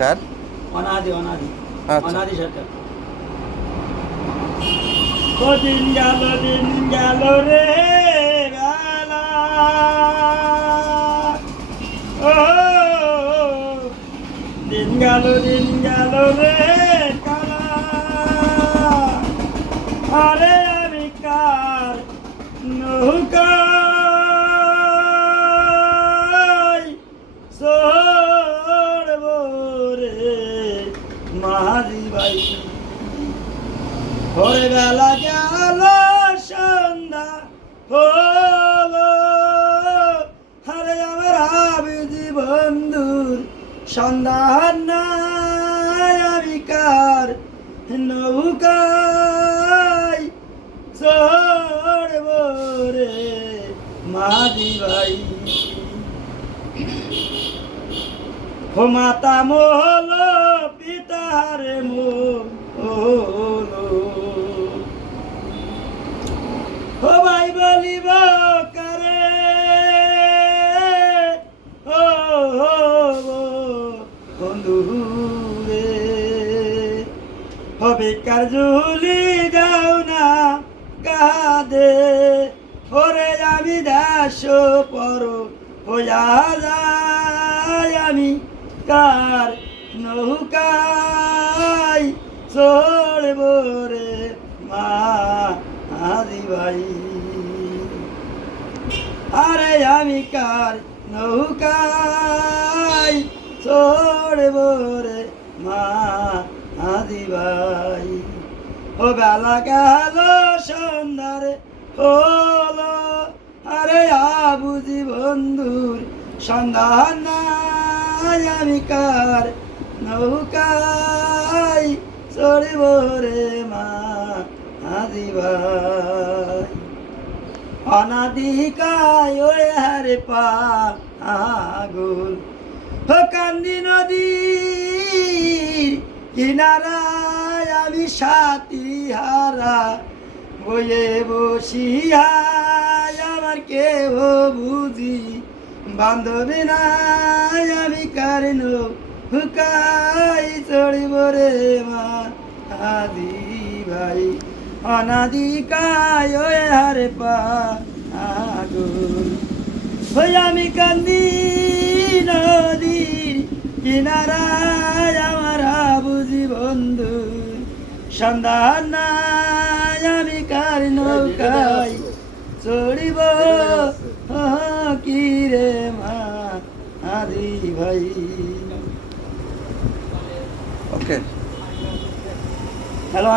কার? অনাদি অনাদি আচ্ছা। অনাদি সরকার। ও দিন গেল রে বেলা, ও দিন গেল রে কালা, আরে আমি কার নৌকায় চড়ব রে মাঝি ভাই। ভোর বেলা গেল সন্ধ্যা হলো, আরে আমার আবিজি বন্ধুর সন্ধান নাই, আমি কার নৌকায় চড়ব রে মাঝি ভাই। ও মাতা মোহল পিতার মোহল, ও ভাই বলিব কারে, ও বন্ধু রে, হবে কার ঝুলি যাও না কাঁদে, ওরে আমি দাস পর হইয়া যাই, আমি কার নৌকায় চড়ব রে মাঝি ভাই। আরে আমি কার নৌকায় চড়ব রে মাঝি ভাই। ও বেলা গেল সন্ধ্যারে হলো, আরে আবুজি বন্ধুর সন্ধান নাই, আমি কার নৌকায় চড়ব রে মাঝি ভাই। অনাদিকায় ওই হারে পাগল, ও কান্দি নদীর কিনারায় আমি সাথী হারা বয়ে বসিয়া, আমার কেহ বুঝি বান্ধবী নাই, আমি কার নৌকায় চড়িব রে মাঝি ভাই। অনাদিকায় ওই হারে পাগল, ওই আমি কান্দি নদীর কিনারায়, আমার বুঝি বন্ধু সন্ধান নাই, আমি কার নৌকায় চড়িব কি রে মাঝি ভাই। ওকে। হ্যালো।